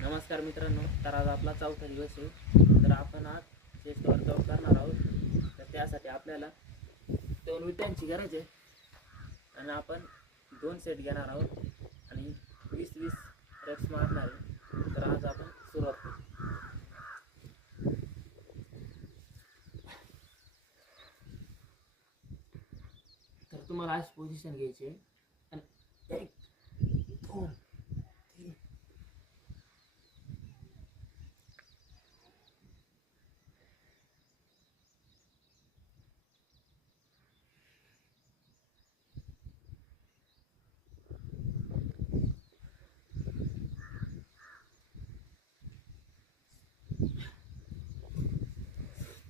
नमस्कार मित्रांनो, तर आज आपला चौथा दिवस आहे. तर आपण आज चेस्ट वर्कआउट करणार आहोत. तर त्यासाठी आपल्याला 2 विटांची गरज आहे आणि आपण 2 सेट घेणार आहोत आणि 20-20 रेप्स मारणार आहे. तर आज आपण सुरुवात करू. तर तुम्हाला आज पोझिशन घ्यायची आहे आणि 1 2 3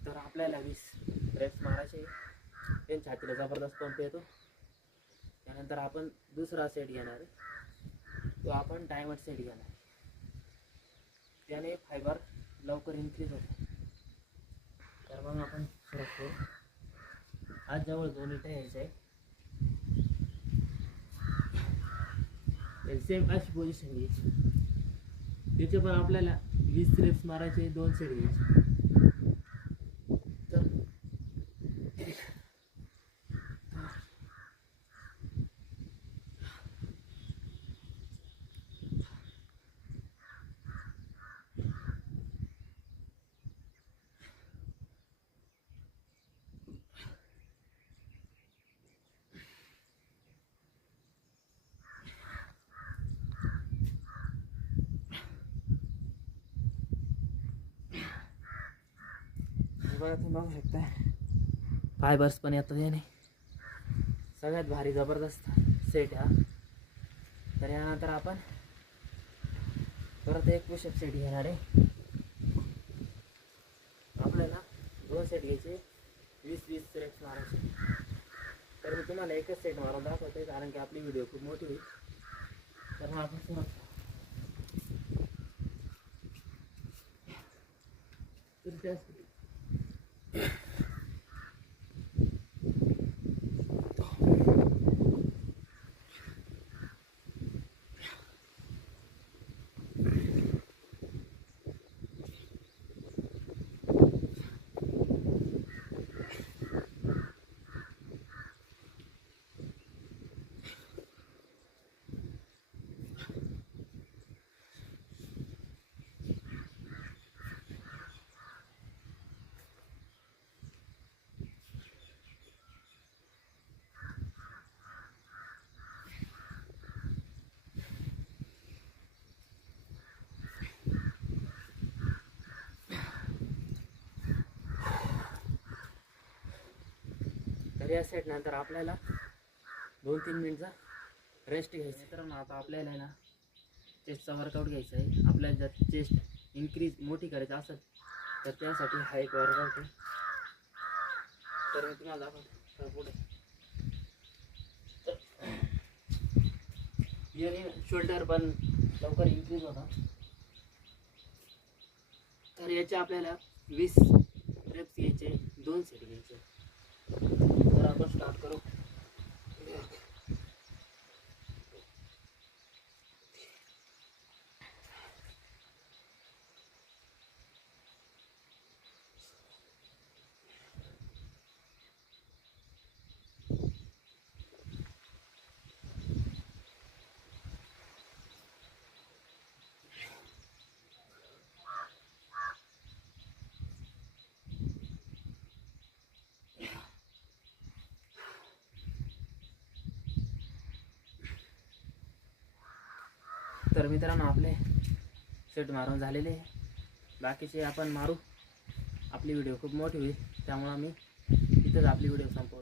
तर आपल्याला 20 रेप्स मारायचे. त्यांच्या छातीला जबरदस्त पंप येतो. त्यानंतर आपण दुसरा सेट घेणार आहे, तो आपण डायमंड सेट घेणार आहे. त्याने फायबर लवकर इन्क्रीज होतो. तर मग आपण सुरुवात करू. आज जवळ 2 विटा यायचं आहे. सेम अशी पोझिशन घ्यायची. त्याचे पण आपल्याला 20 रेप्स मारायचे, 2 सेट घ्यायचे. तर बघा, तुम्ही बघू शकता फायबर्स पण येतात याने. सगळ्यात भारी जबरदस्त सेट हा. तर यानंतर आपण परत एक पुशअप सेट घेणार आहे. आपल्याला 2 सेट घ्यायचे, 20-20 रेप्स मारायचे. तर मी तुम्हाला एकच सेट मारून दाखवते कारण की आपली व्हिडिओ खूप मोठी होईल. तर मग आपण सुरुवात करू. तर त्यासाठी तर या सेट नंतर आपल्याला 2-3 मिनिटचा रेस्ट घ्यायचा. मित्रांनो, आता आपल्याला ना चेस्टचा वर्कआउट घ्यायचा आहे. आपल्याला जर चेस्ट इन्क्रीज मोठी करायची असेल तर त्यासाठी हा एक वर्कआउट आहे. तर मी तुम्हाला दाखवतो पुढे. याने शोल्डर पण लवकर इन्क्रीज होता. तर याचे आपल्याला 20 रेप्स घ्यायचे, 2 सेट घ्यायचे. तर आपण स्टार्ट करू. तर मित्रांनो, आपले सेट मारून झालेले आहे. बाकीचे आपण मारू. आपली व्हिडिओ खूप मोठी होईल, त्यामुळे आम्ही इथंच आपली व्हिडिओ संपवू.